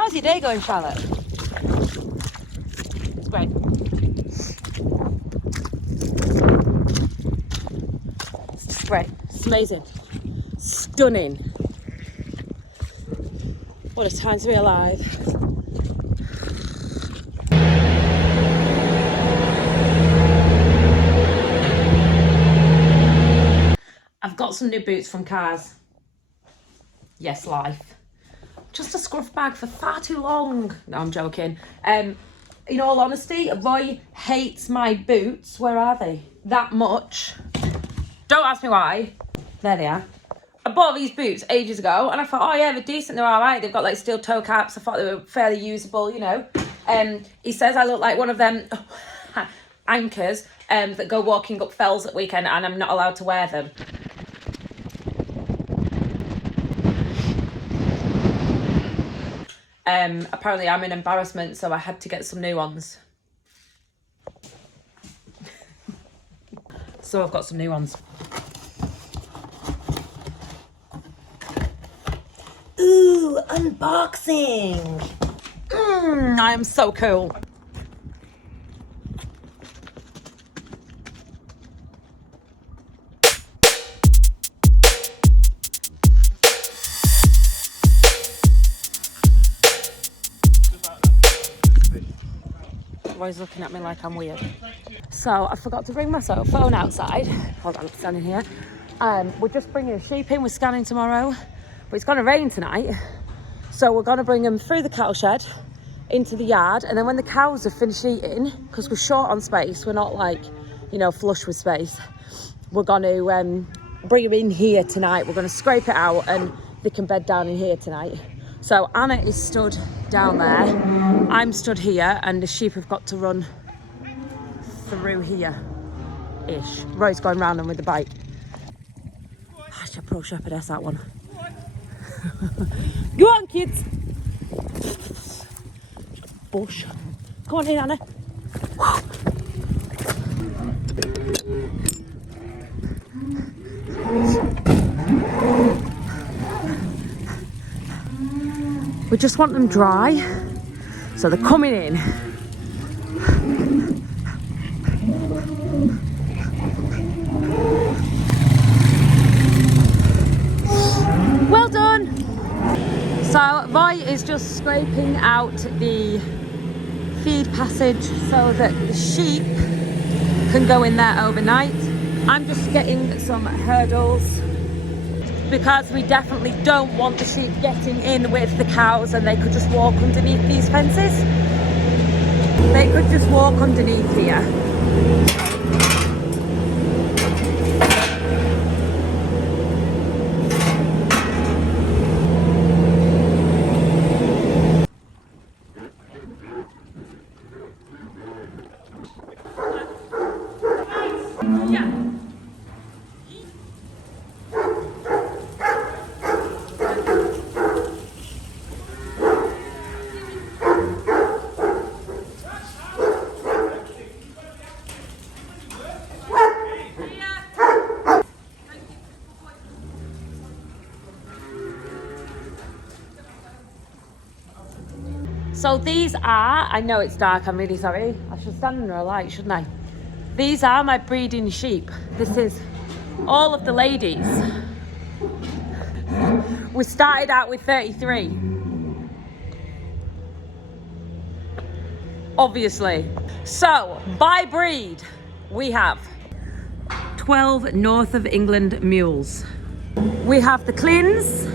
How's your day going, Charlotte? It's great. It's just great. It's amazing. Stunning. What a time to be alive. I've got some new boots from Cars. Yes, life. Just a scruff bag for far too long. No, I'm joking. In all honesty, Roy hates my boots. Where are they? That much. Don't ask me why. There they are. I bought these boots ages ago and I thought, oh yeah, they're decent, they're all right. They've got like steel toe caps. I thought they were fairly usable, you know. He says I look like one of them anchors that go walking up fells at weekend and I'm not allowed to wear them. Apparently I'm an embarrassment, so I had to get some new ones. So I've got some new ones. Ooh, unboxing. I am so cool. Roy's looking at me like I'm weird. So I forgot to bring my phone outside. Hold on, I'm standing here. We're just bringing a sheep in. We're scanning tomorrow, but it's going to rain tonight. So we're going to bring them through the cattle shed into the yard. And then when the cows have finished eating, because we're short on space, we're not like, you know, flush with space. We're going to bring them in here tonight. We're going to scrape it out and they can bed down in here tonight. So Anna is stood down there, I'm stood here, and the sheep have got to run through here-ish. Roy's going round them with the bike. I should pro shepherdess that one. Go on, kids. Bush. Come on in, Anna. We just want them dry, so they're coming in. Well done. So Roy is just scraping out the feed passage so that the sheep can go in there overnight. I'm just getting some hurdles because we definitely don't want the sheep getting in with the cows and they could just walk underneath these fences. They could just walk underneath here. So these are, I know it's dark, I'm really sorry. I should stand under a light, shouldn't I? These are my breeding sheep. This is all of the ladies. We started out with 33. Obviously. So, by breed, we have 12 North of England mules. We have the Clins.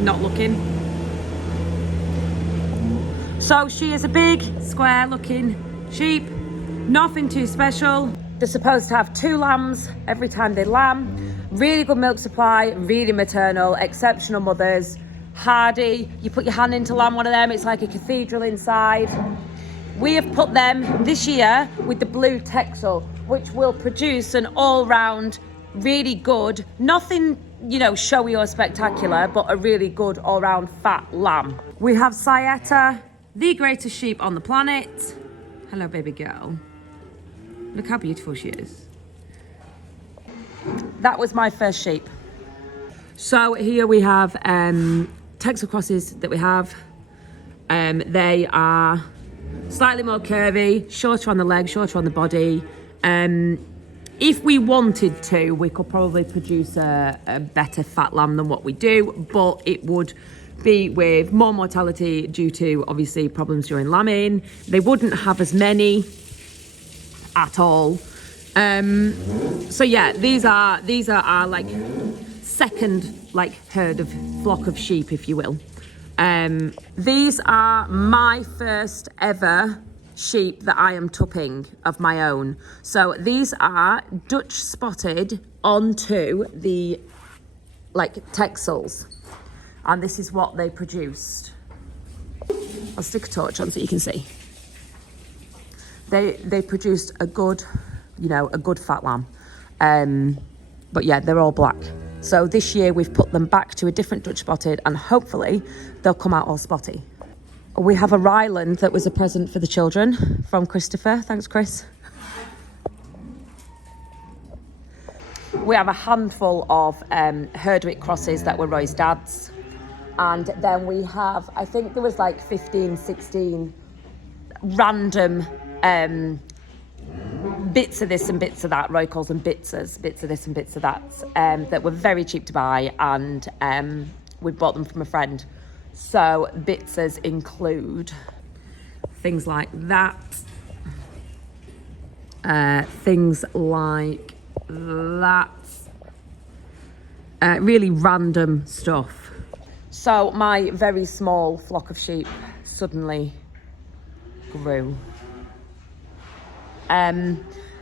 Not looking. So she is a big, square looking sheep. Nothing too special. They're supposed to have 2 lambs every time they lamb. Really good milk supply, really maternal, exceptional mothers. Hardy, you put your hand in to lamb one of them, it's like a cathedral inside. We have put them this year with the blue texel, which will produce an all-round, really good, nothing, you know, showy or spectacular, but a really good all-round fat lamb. We have Sayeta, the greatest sheep on the planet. Hello, baby girl. Look how beautiful she is. That was my first sheep. So here we have texel crosses that we have. They are slightly more curvy, shorter on the legs, shorter on the body. If we wanted to, we could probably produce a better fat lamb than what we do, but it would be with more mortality due to obviously problems during lambing. They wouldn't have as many at all. So yeah, these are our like second like herd of flock of sheep, if you will. These are my first ever sheep that I am tupping of my own. So these are Dutch spotted onto the like texels, and this is what they produced. I'll stick a torch on so you can see. They produced a good, you know, a good fat lamb. But yeah, they're all black. So this year we've put them back to a different Dutch spotted, and hopefully they'll come out all spotty. We have a Ryland that was a present for the children from Christopher. Thanks, Chris. We have a handful of Herdwick crosses that were Roy's dad's. And then we have, I think there was like 15, 16 random bits of this and bits of that. Roy calls them bitses, bits of this and bits of that, that were very cheap to buy, and we bought them from a friend. So bitses include things like that, things like that, really random stuff. So my very small flock of sheep suddenly grew.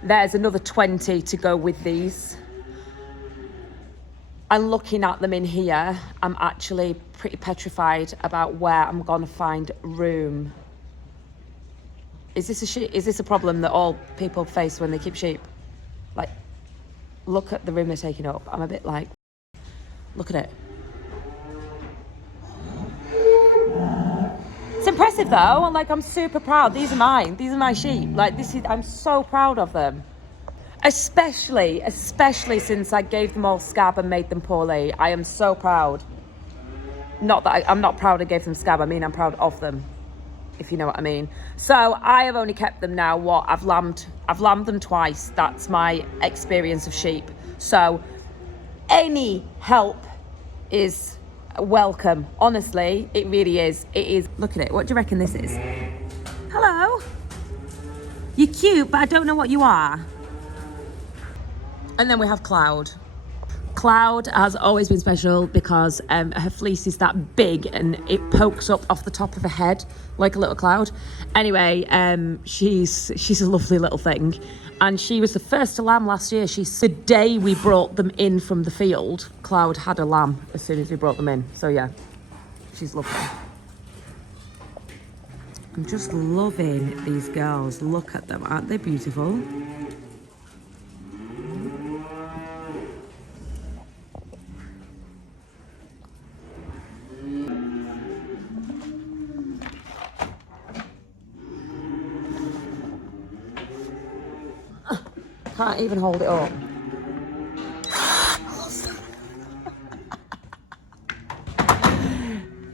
There's another 20 to go with these. And looking at them in here, I'm actually pretty petrified about where I'm gonna find room. Is this a problem that all people face when they keep sheep? Like, look at the room they're taking up. I'm a bit like, look at it. It's impressive though. Like, I'm super proud. These are mine. These are my sheep. Like, I'm so proud of them. Especially since I gave them all scab and made them poorly. I am so proud. Not that I'm not proud I gave them scab. I mean, I'm proud of them, if you know what I mean. So I have only kept them now. I've lambed them twice. That's my experience of sheep. So any help is welcome. Honestly, it really is. It is. Look at it. What do you reckon this is? Hello. You're cute, but I don't know what you are. And then we have Cloud. Cloud has always been special because her fleece is that big and it pokes up off the top of her head like a little cloud. Anyway, she's a lovely little thing. And she was the first to lamb last year. The day we brought them in from the field, Cloud had a lamb as soon as we brought them in. So yeah, she's lovely. I'm just loving these girls. Look at them, aren't they beautiful? Can't even hold it up.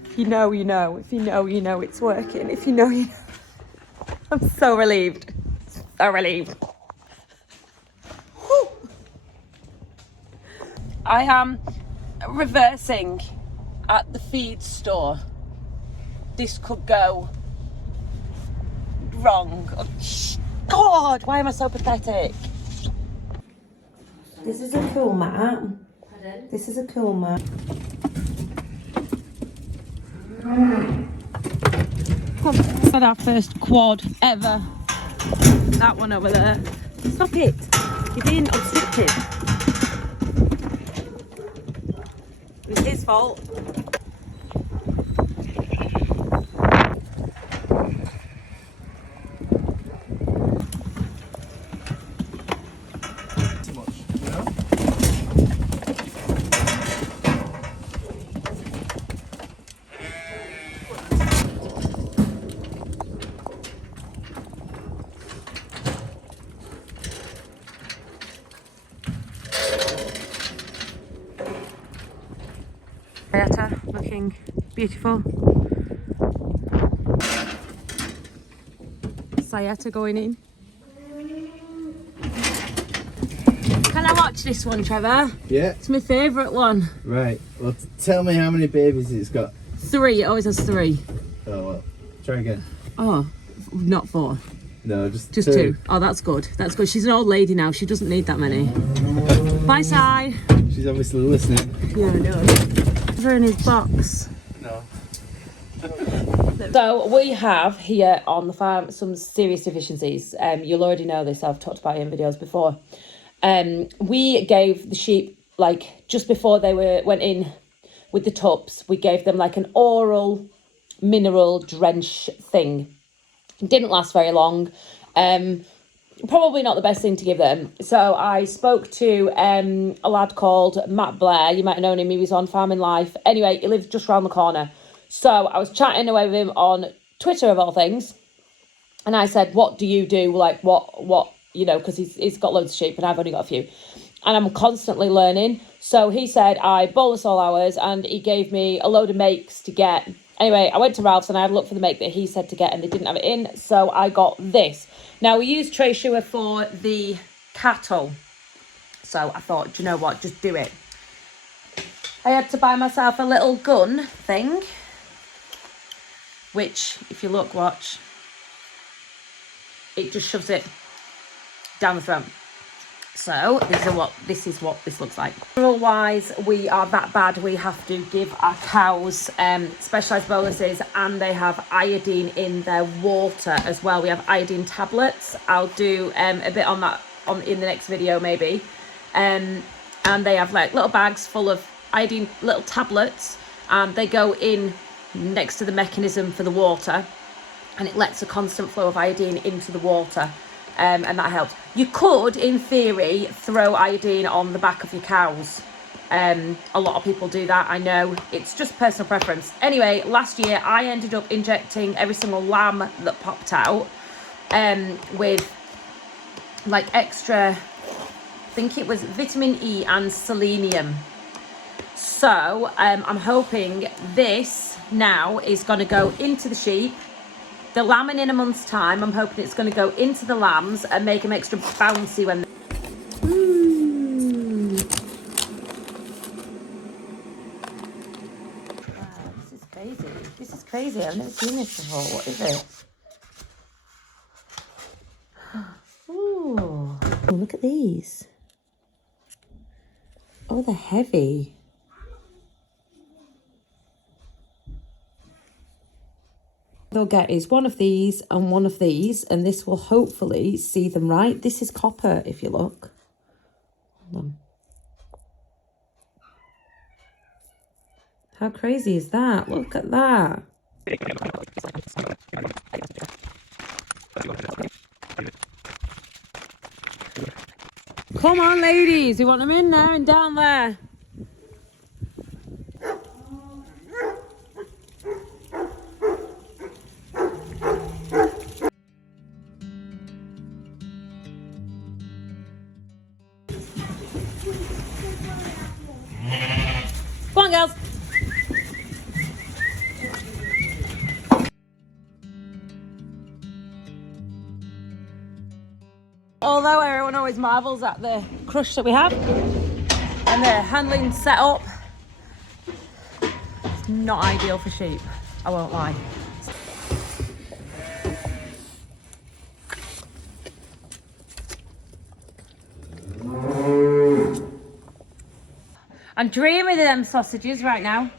If you know, you know. If you know, you know it's working. If you know, you know. I'm so relieved. So relieved. Whew. I am reversing at the feed store. This could go wrong. Oh, God, why am I so pathetic? This is a cool mat. Pardon? This is a cool mat. We've had our first quad ever. That one over there. Stop it. You're being obstructive. It was his fault. looking beautiful. Sayeta going in. Can I watch this one, Trevor? Yeah. It's my favourite one. Right. Well, tell me how many babies it's got. 3. It always has 3. Oh, well. Try again. Oh, not 4. No, just 2. Oh, that's good. That's good. She's an old lady now. She doesn't need that many. Bye, Si. She's obviously listening. Yeah, I know. Is there in his box? No. So we have here on the farm some serious deficiencies. You'll already know this. I've talked about it in videos before. We gave the sheep, like, just before they went in with the tups, we gave them like an oral mineral drench thing. It didn't last very long. Probably not the best thing to give them. So I spoke to a lad called Matt Blair. You might have known him. He was on Farming Life. Anyway, he lives just around the corner. So I was chatting away with him on Twitter, of all things. And I said, what do you do? Like, what, you know, because he's got loads of sheep and I've only got a few. And I'm constantly learning. So he said, I bolus all hours, and he gave me a load of makes to get. Anyway, I went to Ralph's and I had a look for the make that he said to get, and they didn't have it in. So I got this. Now, we use Treshua for the cattle. So I thought, do you know what? Just do it. I had to buy myself a little gun thing, which, if you look, watch, it just shoves it down the throat. So this is what this looks like. Otherwise, we are that bad. We have to give our cows specialised boluses, and they have iodine in their water as well. We have iodine tablets. I'll do a bit on that in the next video maybe. And they have like little bags full of iodine, little tablets, and they go in next to the mechanism for the water, and it lets a constant flow of iodine into the water. And that helps. You could, in theory, throw iodine on the back of your cows. A lot of people do that, I know. It's just personal preference. Anyway, last year I ended up injecting every single lamb that popped out with like extra, I think it was vitamin E and selenium. So I'm hoping this now is going to go into the sheep. The lamb in a month's time, I'm hoping it's going to go into the lambs and make them extra bouncy when... Wow, this is crazy. This is crazy. I've never seen this before. What is it? Ooh. Oh, look at these. Oh, they're heavy. They'll get is one of these and one of these, and this will hopefully see them right. This is copper, if you look. Hold on. How crazy is that? Look at that. Come on, ladies. You want them in there and down there? Come on, girls. Although everyone always marvels at the crush that we have and the handling setup, it's not ideal for sheep, I won't lie. I'm dreaming of them sausages right now.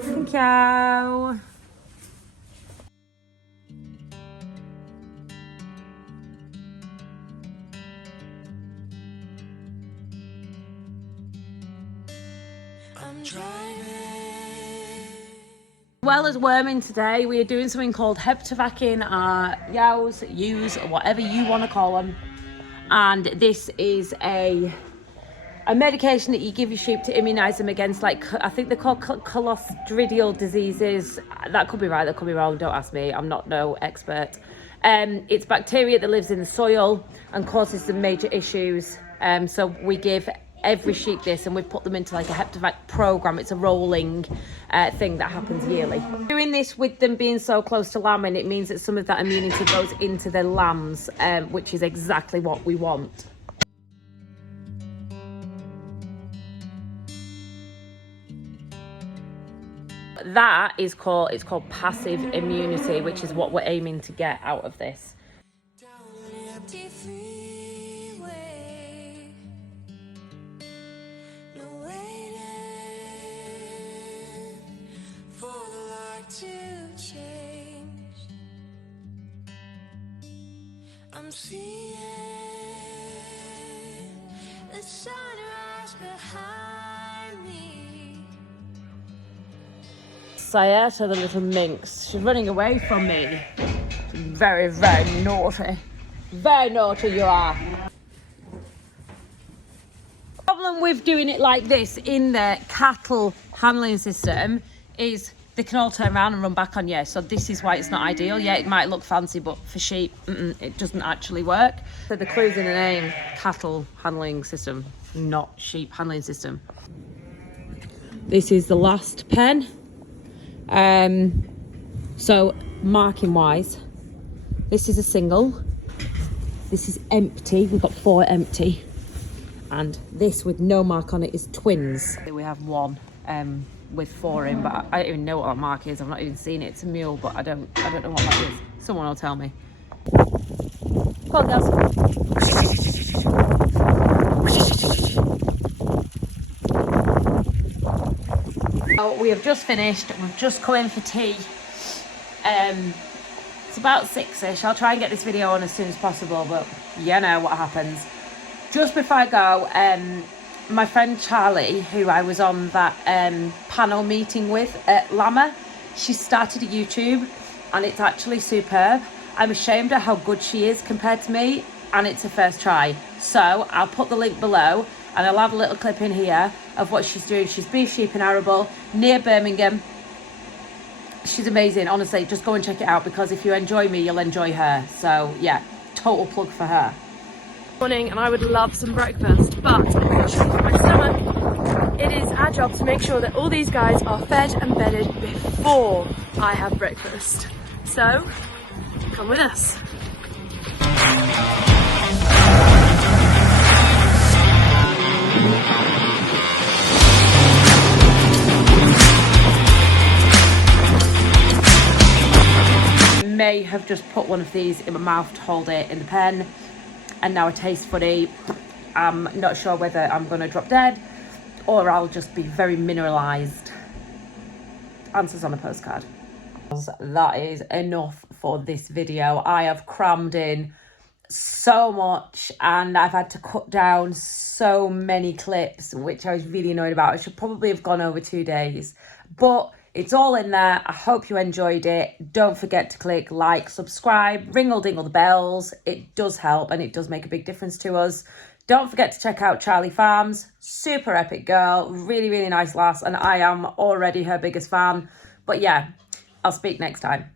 Thank you. Well as worming today, we are doing something called heptavacing our yows, ewes, whatever you want to call them. And this is a medication that you give your sheep to immunise them against, like, I think they're called clostridial diseases. That could be right, that could be wrong, don't ask me, I'm not no expert. It's bacteria that lives in the soil and causes some major issues. So we give every sheep this, and we've put them into like a heptavac program. It's a rolling thing that happens yearly. Doing this with them being so close to lambing, it means that some of that immunity goes into the lambs, which is exactly what we want. That is called, it's called passive immunity, which is what we're aiming to get out of this. I'm seeing the sunrise behind me. Sayeta, the little minx, she's running away from me. She's very, very naughty. Very naughty you are. The problem with doing it like this in the cattle handling system is they can all turn around and run back on you. So this is why it's not ideal. Yeah, it might look fancy, but for sheep, it doesn't actually work. So the clue's in the name, cattle handling system, not sheep handling system. This is the last pen. So marking wise, this is a single, this is empty, we've got 4 empty, and this with no mark on it is twins. We have one with 4 in, but I don't even know what that mark is. I've not even seen it. It's a mule, but I don't know what that is. Someone will tell me. Come on, girls. So we have just finished. We've just come in for tea. It's about 6ish. I'll try and get this video on as soon as possible, but you know what happens. Just before I go, my friend Charlie, who I was on that panel meeting with at Lama, she started a YouTube and it's actually superb. I'm ashamed of how good she is compared to me, and it's her first try. So I'll put the link below and I'll have a little clip in here of what she's doing. She's beef sheep in Arable near Birmingham. She's amazing, honestly. Just go and check it out, because if you enjoy me, you'll enjoy her. So yeah, total plug for her. Morning, and I would love some breakfast, but unfortunately for my stomach, it is our job to make sure that all these guys are fed and bedded before I have breakfast. So come with us. May have just put one of these in my mouth to hold it in the pen, and now it tastes funny. I'm not sure whether I'm going to drop dead or I'll just be very mineralized. Answers on a postcard. That is enough for this video. I have crammed in so much and I've had to cut down so many clips, which I was really annoyed about. I should probably have gone over 2 days, but it's all in there. I hope you enjoyed it. Don't forget to click like, subscribe, ringle dingle the bells. It does help and it does make a big difference to us. Don't forget to check out Charlie Farms. Super epic girl, really, really nice lass, and I am already her biggest fan. But yeah, I'll speak next time.